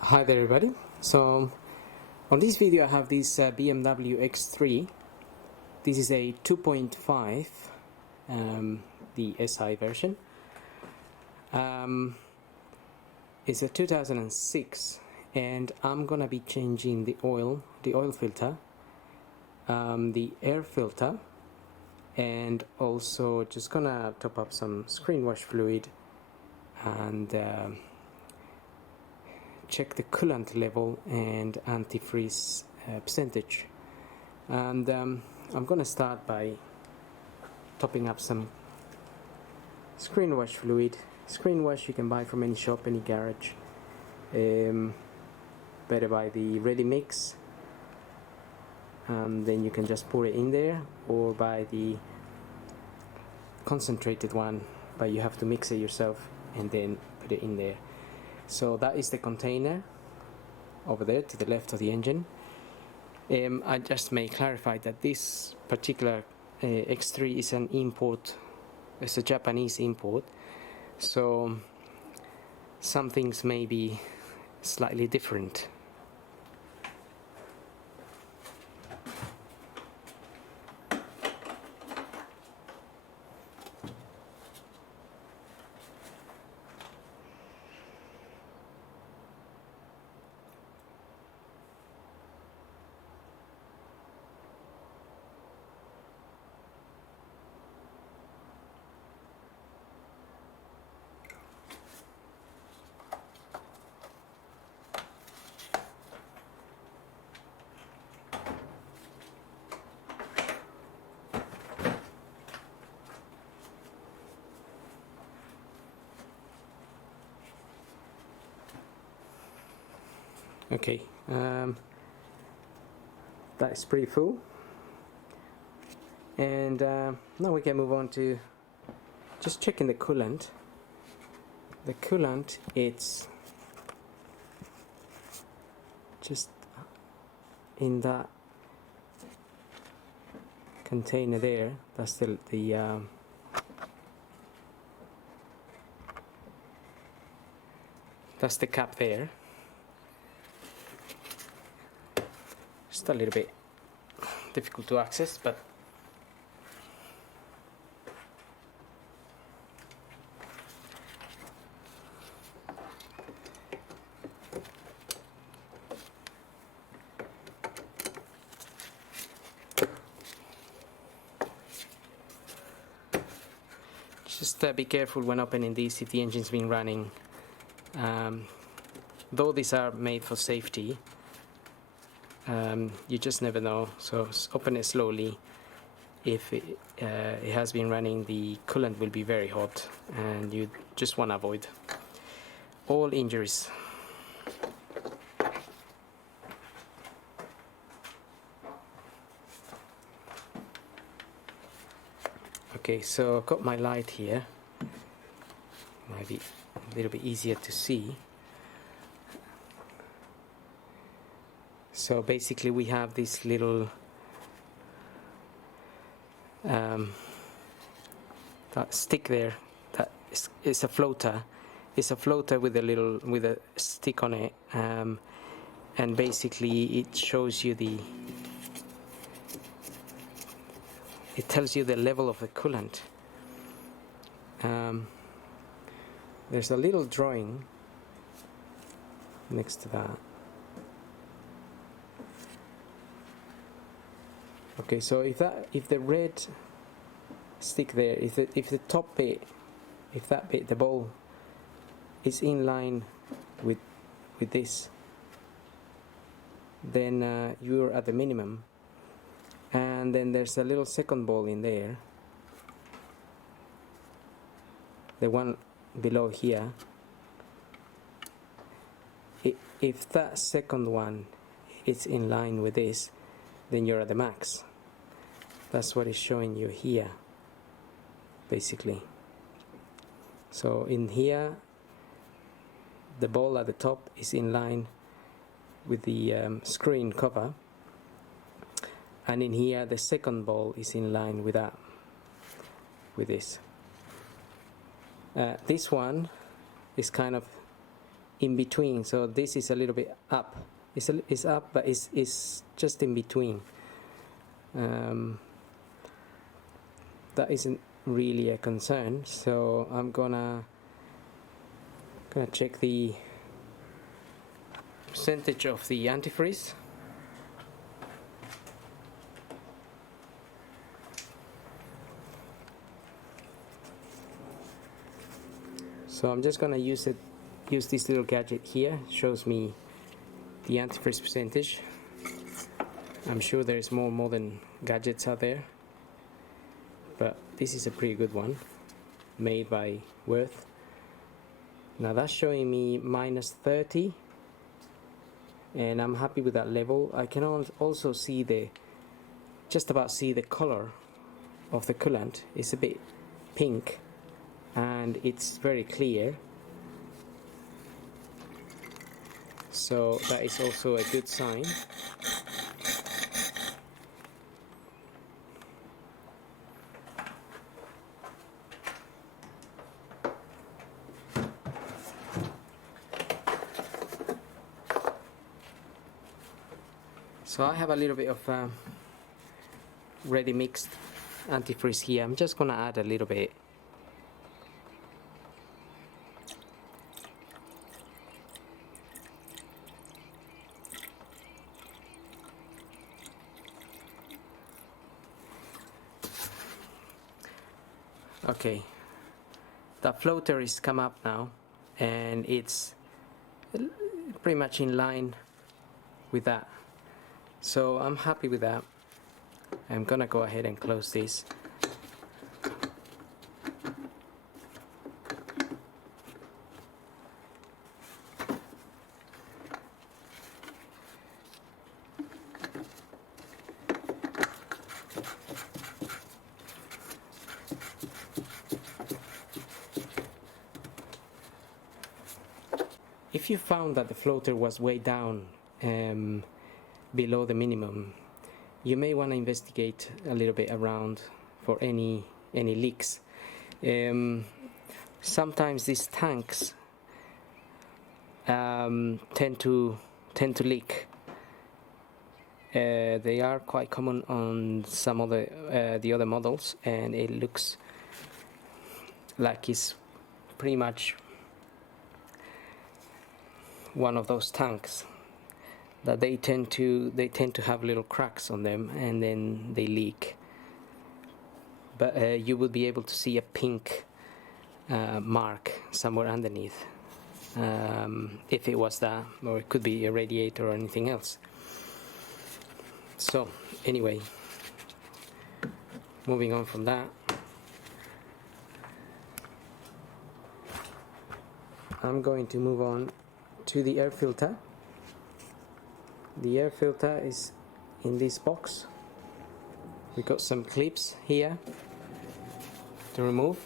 Hi there everybody. So on this video I have this BMW X3. This is a 2.5 the SI version. It's a 2006 and I'm gonna be changing the oil filter, the air filter, and also just gonna top up some screen wash fluid and check the coolant level and antifreeze percentage. And I'm gonna start by topping up some screen wash fluid. Screen wash you can buy from any shop, any garage. Better buy the ready mix, and then you can just pour it in there, or buy the concentrated one, but you have to mix it yourself and then put it in there. So that is the container over there to the left of the engine. I just may clarify that this particular X3 is an import. It's a Japanese import, so some things may be slightly different. Okay, that is pretty full, and now we can move on to just checking the coolant. The coolant, it's just in that container there. That's the that's the cap there. Just a little bit difficult to access, but just be careful when opening these if the engine's been running. Though these are made for safety, you just never know, so open it slowly. If it has been running, the coolant will be very hot, and you just want to avoid all injuries. Okay, so I've got my light here. Might be a little bit easier to see. So basically we have this little that stick there. That is a floater. It's a floater with a stick on it, and basically it shows you it tells you the level of the coolant. There's a little drawing next to that. Okay, so if the red stick there, if the top bit, if that bit, the bowl, is in line with this, then you're at the minimum. And then there's a little second bowl in there, the one below here. If that second one is in line with this, then you're at the max. That's what it's showing you here, basically. So in here, the bowl at the top is in line with the screen cover, and in here the second bowl is in line with that, with this. This one is kind of in between, so this is a little bit up. It's up, but it's just in between. That isn't really a concern, so I'm gonna check the percentage of the antifreeze. So I'm just gonna use this little gadget here. It shows me the antifreeze percentage. I'm sure there's more modern gadgets out there, but this is a pretty good one, made by Worth. Now that's showing me -30, and I'm happy with that level. I can also see just about see the color of the coolant. It's a bit pink, and it's very clear. So that is also a good sign. So I have a little bit of ready mixed antifreeze here. I'm just gonna add a little bit. Okay, the floater is come up now, and it's pretty much in line with that. So I'm happy with that. I'm gonna go ahead and close this. If you found that the floater was way down below the minimum, you may want to investigate a little bit around for any leaks. Sometimes these tanks tend to leak. They are quite common on some of the other models, and it looks like it's pretty much one of those tanks that they tend to have little cracks on them, and then they leak. But you would be able to see a pink mark somewhere underneath, if it was that, or it could be a radiator or anything else. So anyway, moving on from that, I'm going to move on to the air filter. The air filter is in this box. We've got some clips here to remove.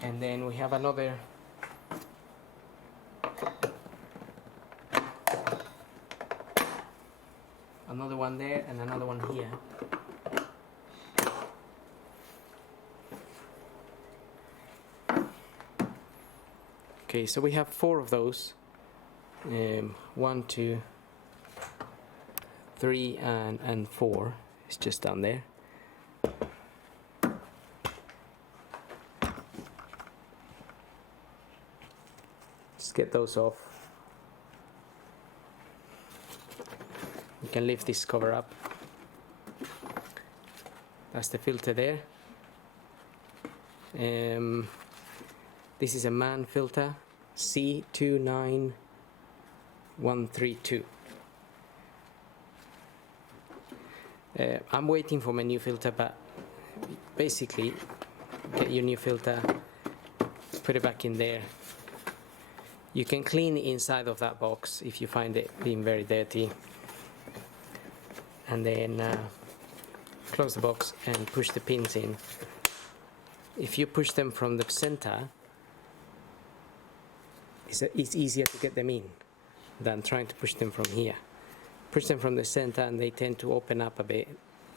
And then we have another one there and another one here. Okay, so we have 4 of those. 1, 2, 3, and 4. It's just down there. Just get those off. You can lift this cover up. That's the filter there. This is a MAN filter, C29132. I'm waiting for my new filter, but basically get your new filter, put it back in there. You can clean the inside of that box if you find it being very dirty, and then close the box and push the pins in, if you push them from the center, it's easier to get them in than trying to push them from here. Push them from the center and they tend to open up a bit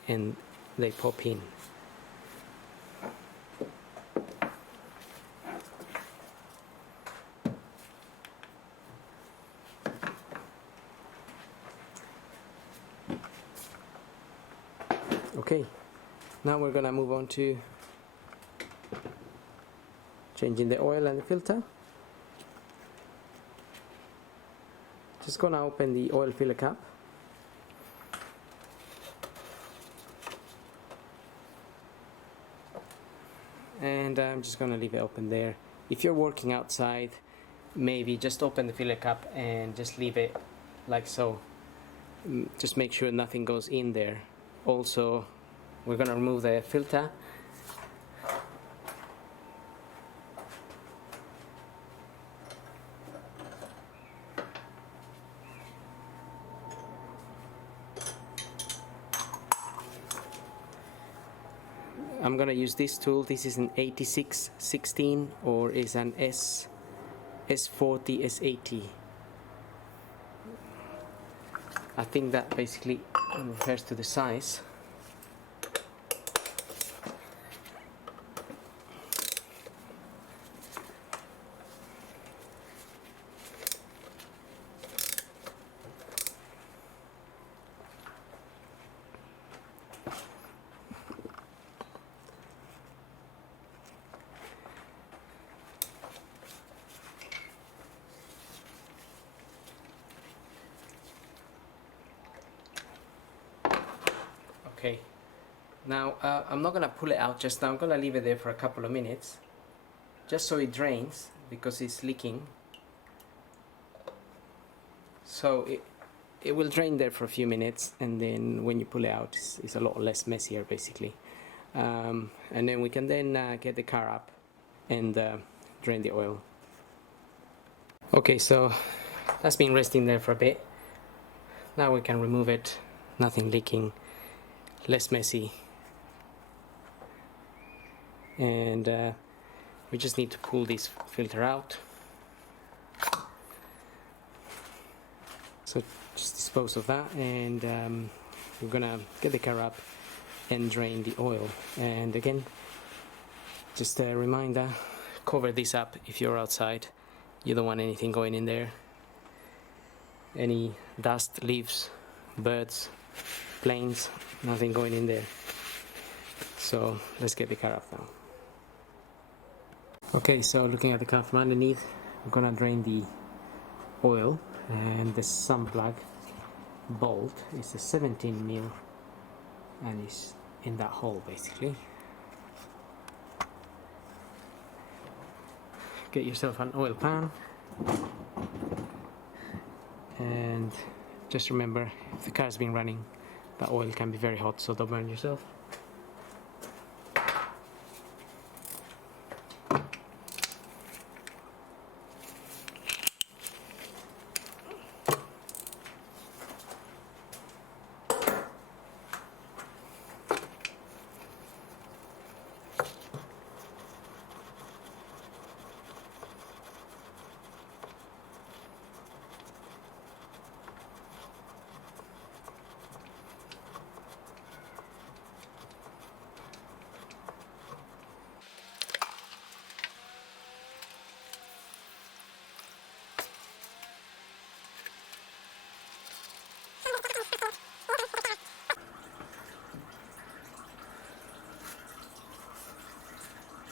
and they pop in. Okay, now we're gonna move on to changing the oil and the filter. Just gonna open the oil filler cap. And I'm just gonna leave it open there. If you're working outside, maybe just open the filler cap and just leave it like so. Just make sure nothing goes in there. Also, we're gonna remove the filter. I'm gonna use this tool. This is an 8616 or is an S40 S80. I think that basically refers to the size. Okay, now I'm not going to pull it out just now. I'm going to leave it there for a couple of minutes just so it drains because it's leaking. So it will drain there for a few minutes, and then when you pull it out it's a lot less messier basically. And then we can then get the car up and drain the oil. Okay, so that's been resting there for a bit. Now we can remove it, nothing leaking, less messy, and we just need to pull this filter out. So just dispose of that, and we're gonna get the car up and drain the oil. And again, just a reminder, cover this up if you're outside. You don't want anything going in there, any dust, leaves, birds, planes, nothing going in there. So let's get the car up now. Okay, so looking at the car from underneath, we're gonna drain the oil, and the sun plug bolt is a 17mm and it's in that hole basically. Get yourself an oil pan, and just remember, if the car's been running, the oil can be very hot, so don't burn yourself.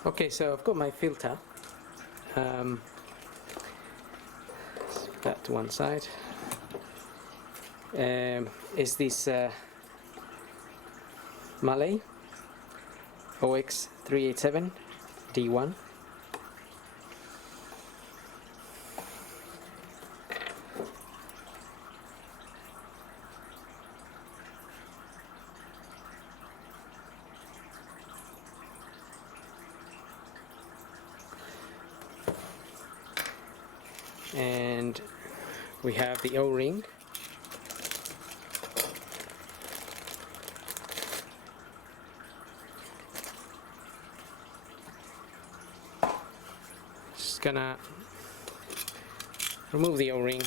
Okay, so I've got my filter. That to one side. Is this Malay OX387 D1. And we have the O-ring. just gonna remove the O-ring.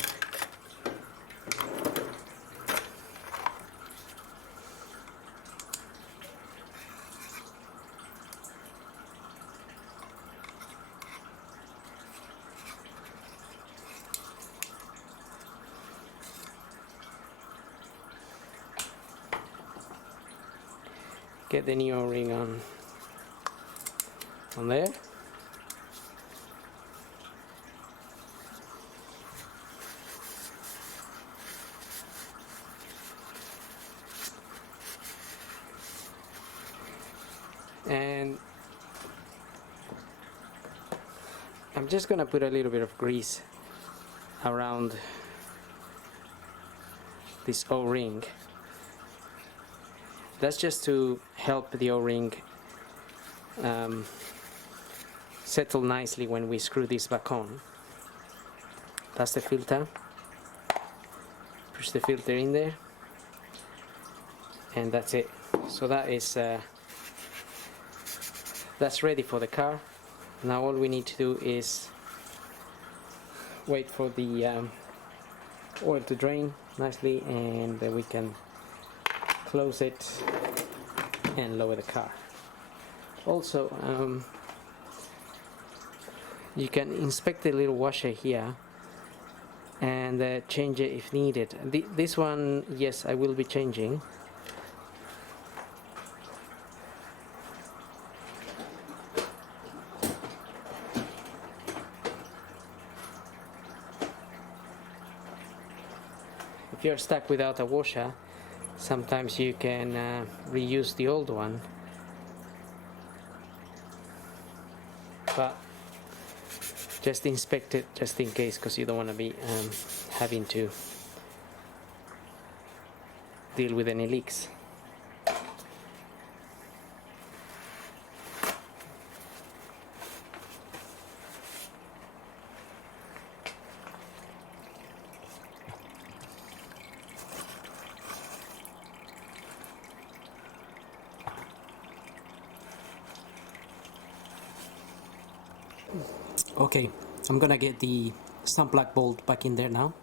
Get the new O-ring on there. And I'm just gonna put a little bit of grease around this O-ring. That's just to help the O-ring settle nicely when we screw this back on. That's the filter. Push the filter in there, and that's it. So that is that's ready for the car. Now all we need to do is wait for the oil to drain nicely, and then we can close it and lower the car. Also, you can inspect the little washer here and change it if needed. This one, yes, I will be changing. If you're stuck without a washer, sometimes you can reuse the old one, but just inspect it just in case, because you don't want to be having to deal with any leaks. Okay, I'm gonna get the stump plug bolt back in there now.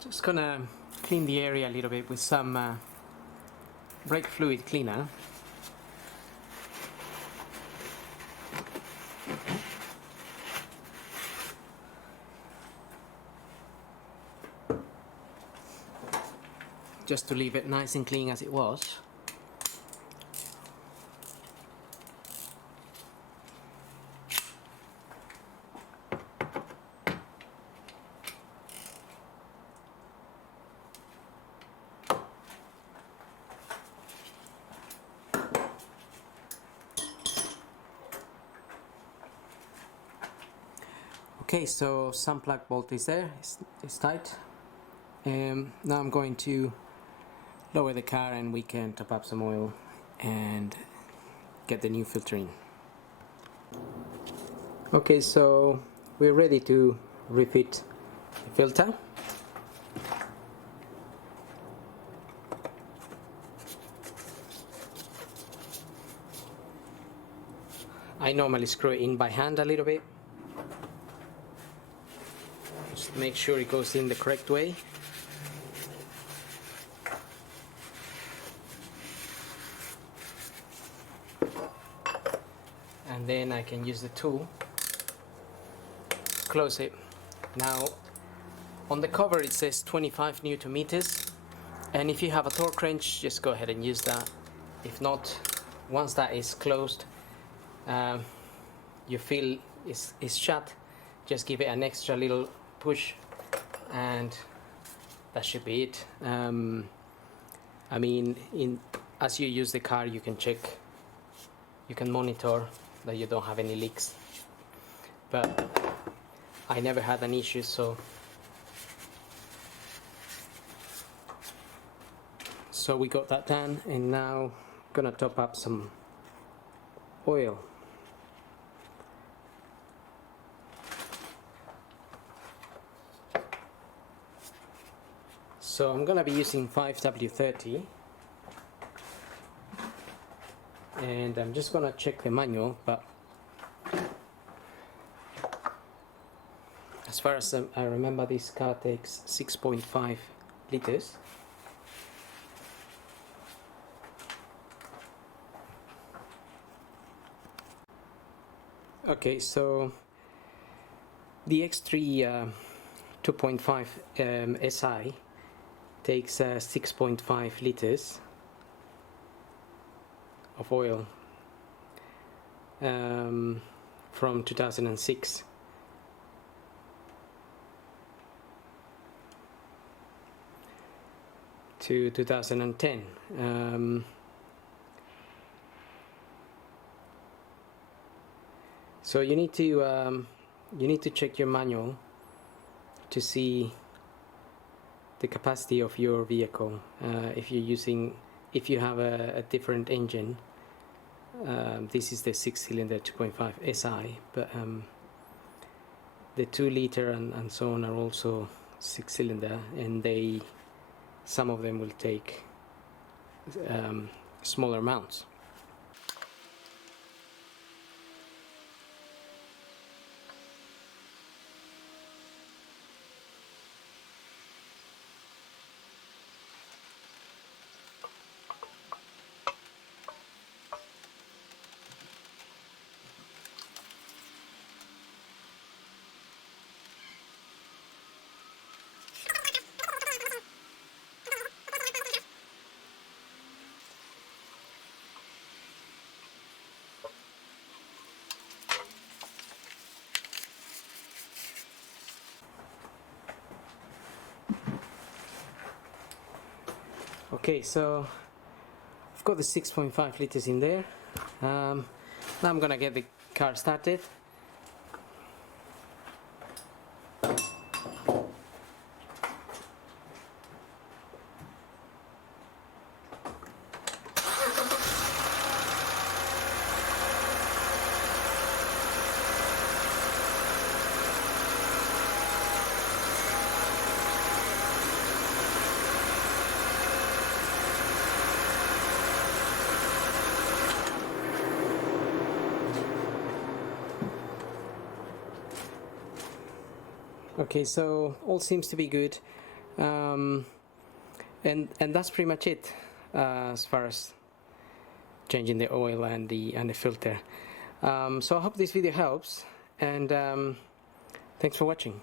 Just gonna clean the area a little bit with some brake fluid cleaner. Just to leave it nice and clean as it was. Okay, so some plug bolt is there, it's tight. Now I'm going to lower the car and we can top up some oil and get the new filter in. Okay, so we're ready to refit the filter. I normally screw it in by hand a little bit. Just make sure it goes in the correct way. And then I can use the tool to close it. Now on the cover it says 25 Newton meters, and if you have a torque wrench, just go ahead and use that. If not, once that is closed, you feel it's shut, just give it an extra little push and that should be it. I mean, as you use the car, you can check, you can monitor that you don't have any leaks, but I never had an issue, so So we got that done, and now gonna top up some oil. So I'm gonna be using 5W30, and I'm just gonna check the manual, but as far as I remember, this car takes 6.5 liters. Okay, so the X3 2.5 SI takes 6.5 liters of oil from 2006. To 2010. So you need to check your manual to see the capacity of your vehicle. If you have a different engine, this is the 6-cylinder 2.5 SI, but the 2-liter and so on are also 6-cylinder, and some of them will take smaller amounts. Okay, so I've got the 6.5 liters in there. Now I'm gonna get the car started. Okay, so all seems to be good, and that's pretty much it as far as changing the oil and the filter. So I hope this video helps, and thanks for watching.